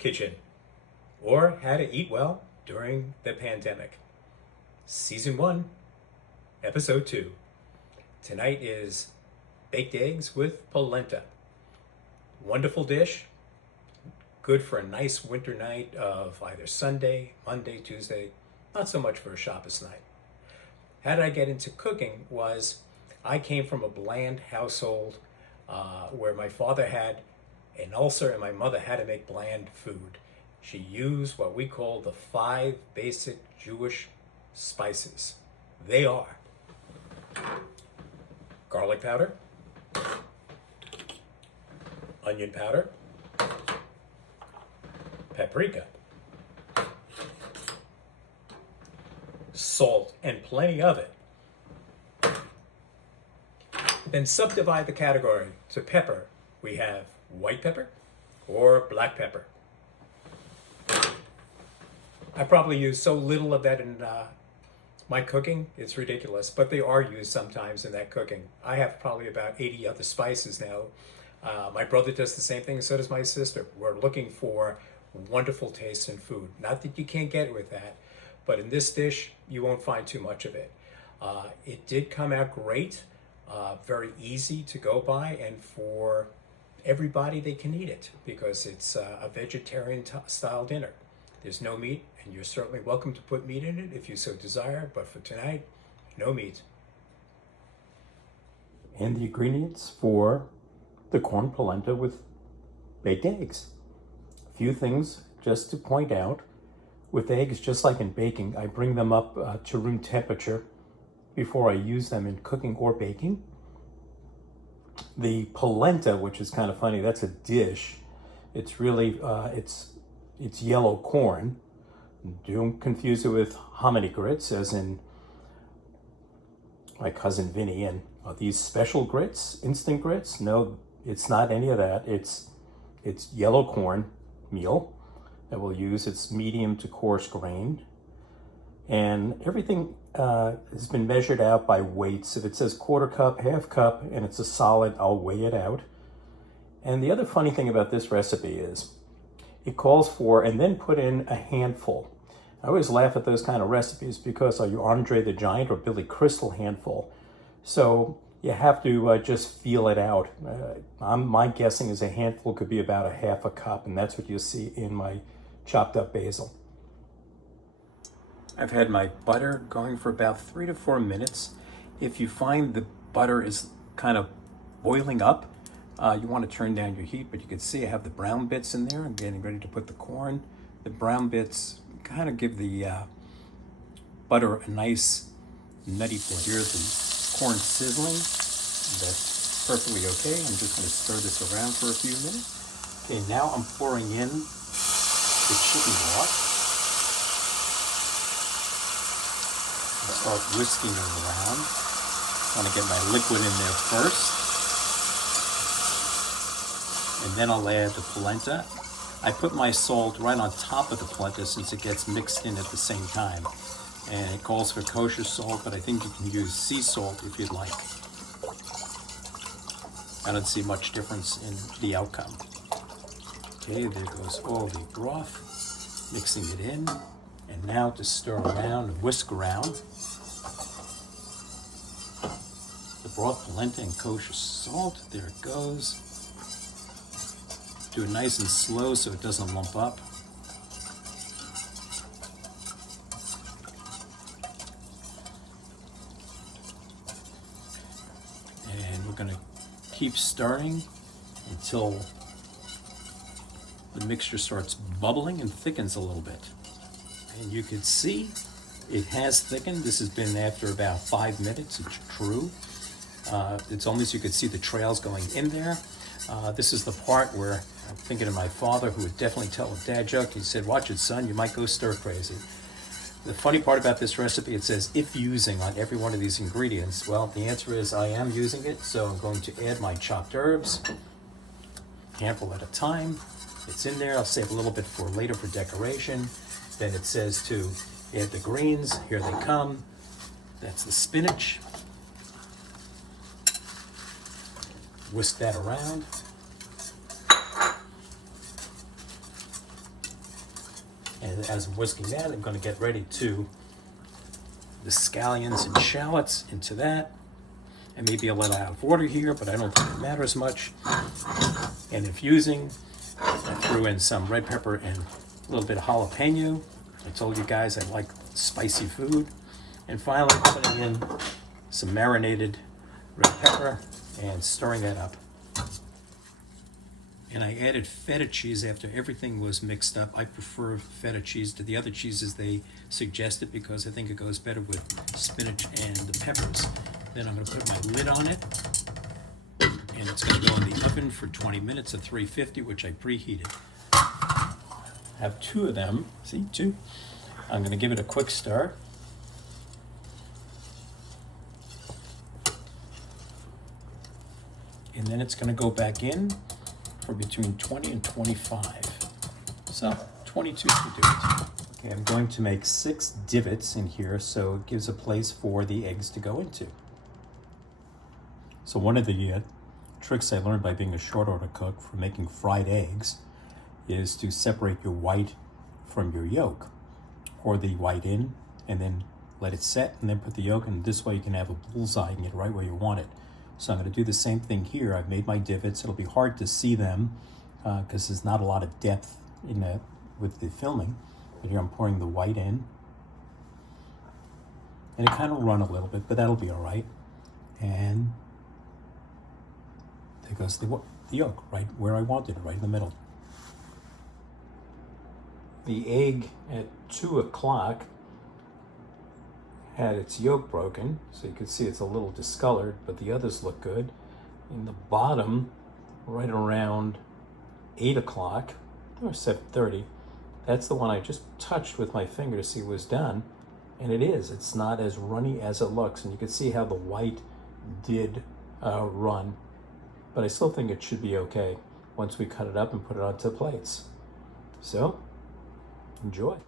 kitchen, or how to eat well during the pandemic. Season 1, Episode 2. Tonight is baked eggs with polenta. Wonderful dish, good for a nice winter night of either Sunday, Monday, Tuesday, not so much for a Shabbos night. How did I get into cooking was I came from a bland household where my father had an ulcer and my mother had to make bland food. She used what we call the 5 basic Jewish spices. They are garlic powder, onion powder, paprika, salt, and plenty of it. Then subdivide the category to pepper. We have white pepper or black pepper. I probably use so little of that in my cooking, it's ridiculous, but they are used sometimes in that cooking. I have probably about 80 other spices now. My brother does the same thing, and so does my sister. We're looking for wonderful taste in food. Not that you can't get it with that, but in this dish, you won't find too much of it. It did come out great, very easy to go by, and for everybody, they can eat it because it's a vegetarian style dinner. There's no meat, and you're certainly welcome to put meat in it if you so desire, but for tonight, no meat. And the ingredients for the corn polenta with baked eggs. A few things just to point out. With eggs, just like in baking, I bring them up to room temperature before I use them in cooking or baking. The polenta, which is kind of funny, that's a dish. It's really, it's yellow corn. Don't confuse it with hominy grits, as in my cousin Vinny. And are these special grits, instant grits? No, it's not any of that. It's yellow corn meal that we'll use. It's medium to coarse grained. And everything has been measured out by weights. If it says quarter cup, half cup, and it's a solid, I'll weigh it out. And the other funny thing about this recipe is it calls for, and then put in a handful. I always laugh at those kind of recipes because are you Andre the Giant or Billy Crystal handful? So you have to just feel it out. My guessing is a handful could be about a half a cup, and that's what you'll see in my chopped up basil. I've had my butter going for about 3 to 4 minutes. If you find the butter is kind of boiling up, you want to turn down your heat, but you can see I have the brown bits in there. I'm getting ready to put the corn. The brown bits kind of give the butter a nice nutty flavor. Here's the corn sizzling. That's perfectly okay. I'm just going to stir this around for a few minutes. Okay, now I'm pouring in the chicken broth. I'll start whisking it around. I want to get my liquid in there first. And then I'll add the polenta. I put my salt right on top of the polenta since it gets mixed in at the same time. And it calls for kosher salt, but I think you can use sea salt if you'd like. I don't see much difference in the outcome. Okay, there goes all the broth, mixing it in. And now to stir around and whisk around. The broth, polenta, and kosher salt, there it goes. Do it nice and slow so it doesn't lump up. And we're going to keep stirring until the mixture starts bubbling and thickens a little bit. And you can see it has thickened. This has been after about 5 minutes. It's true. It's almost, you could see the trails going in there. This is the part where I'm thinking of my father, who would definitely tell a dad joke. He said, "Watch it, son, you might go stir crazy." The funny part about this recipe, it says if using on every one of these ingredients. Well, the answer is I am using it, so I'm going to add my chopped herbs, handful at a time. It's in there. I'll save a little bit for later for decoration. Then it says to add the greens. Here they come. That's the spinach. Whisk that around. And as I'm whisking that, I'm going to get ready to the scallions and shallots into that. And maybe a little out of order here, but I don't think it matters much. And infusing, I threw in some red pepper and a little bit of jalapeno. I told you guys I like spicy food. And finally putting in some marinated red pepper and stirring that up. And I added feta cheese after everything was mixed up. I prefer feta cheese to the other cheeses they suggested because I think it goes better with spinach and the peppers. Then I'm going to put my lid on it, and it's going to go in the oven for 20 minutes at 350, which I preheated. I have 2 of them. See, 2. I'm going to give it a quick stir. And then it's going to go back in for between 20 and 25. So 22 should do it. Okay, I'm going to make 6 divots in here so it gives a place for the eggs to go into. So one of the tricks I learned by being a short order cook for making fried eggs is to separate your white from your yolk. Pour the white in and then let it set and then put the yolk in. This way you can have a bullseye and get it right where you want it. So I'm going to do the same thing here. I've made my divots. It'll be hard to see them because there's not a lot of depth in with the filming. But here I'm pouring the white in. And it kind of run a little bit, but that'll be all right. And there goes the yolk, right where I wanted it, right in the middle. The egg at 2 o'clock had its yolk broken, so you can see it's a little discolored, but the others look good. In the bottom, right around 8 o'clock, or 7:30, that's the one I just touched with my finger to see was done, and it is. It's not as runny as it looks, and you can see how the white did run. But I still think it should be okay once we cut it up and put it onto plates. So, enjoy.